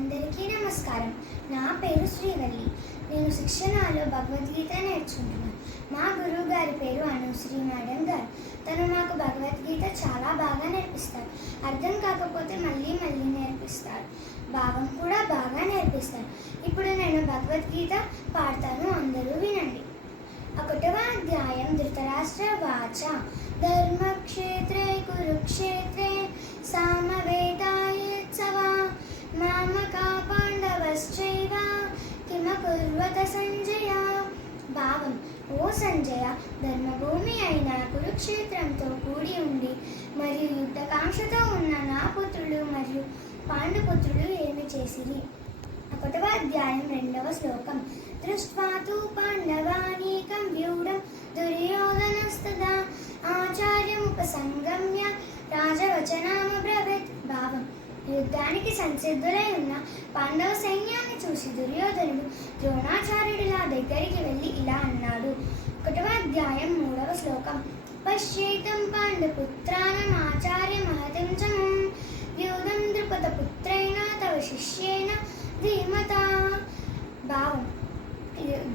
అందరికీ నమస్కారం. నా పేరు శ్రీవల్లి. నేను శిక్షణలో భగవద్గీత నేర్చుకుంటున్నాను. మా గురువు గారి పేరు అనుశ్రీ మేడం గారు. తను మాకు భగవద్గీత చాలా బాగా నేర్పిస్తారు. అర్థం కాకపోతే మళ్ళీ మళ్ళీ నేర్పిస్తారు. భావం కూడా బాగా నేర్పిస్తారు. ఇప్పుడు నేను భగవద్గీత పాడతాను, అందరూ వినండి. 1వ అధ్యాయం. ధృతరాష్ట్ర వాచ ధర్మక్షేత్రే కురుక్షేత్రే సామవేదాయోత్సవా మామకా పాండవశ్చైవ కిమకుర్వత సంజయ. భావం: ఓ సంజయ, ధర్మభూమి అయిన కురుక్షేత్రంతో కూడి ఉండి మరియు యుద్ధకాంక్షతో ఉన్న నా పుత్రులు మరియు పాండుపుత్రులు ఏమి చేసిరి? 1వ అధ్యాయం 2వ శ్లోకం. దృష్ట్వా తు పాండవానీకం వ్యూఢం దుర్యోధనస్తదా ఆచార్యముపసంగమ్య రాజవచనామబ్రవీత్. భావం: యుద్ధానికి సంసిద్ధులై ఉన్న పాండవ సైన్యాన్ని చూసి దుర్యోధనుడు ద్రోణాచార్యుడిలా దగ్గరికి వెళ్ళి ఇలా అన్నాడు. 1వ అధ్యాయం 3వ శ్లోకం. పశ్యేతం పాండుపుత్రాణం ఆచార్య మహతిం చమం వ్యూఢం ద్రుపదపుత్రేణ తవ శిష్యేన ధీమతా. భావం: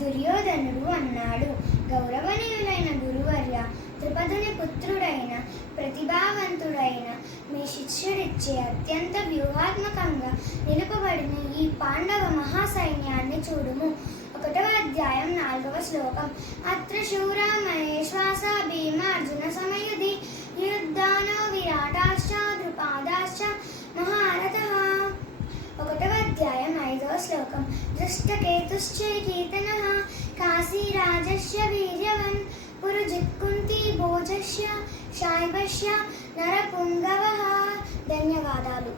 దుర్యోధనుడు అన్నాడు, గౌరవనీయులైన గురువర్య, ద్రుపదుని పుత్రుడైన ప్రతిభావంతుడైన మీ శిష్యుడిచ్చే అత్యంత వ్యూహాత్మకంగా నిలుపబడిన ఈ పాండవ మహాసైన్యాన్ని చూడుము. 1వ అధ్యాయం 4వ శ్లోకం. అత్ర శూరా మహేశ్వాస భీమార్జున సమయుధి యుద్ధానో విరాటాశ్చ ద్రుపాదాశ్చ మహారథః. 1వ అధ్యాయం 5వ శ్లోకం. దృష్టకేతుశ్చైకీర్తనః కాశీరాజస్య వీర్యవన్ పురుజిత్కుంతి భోజస్య శైబస్య నరపుంగవః. ధన్యవాదాలు.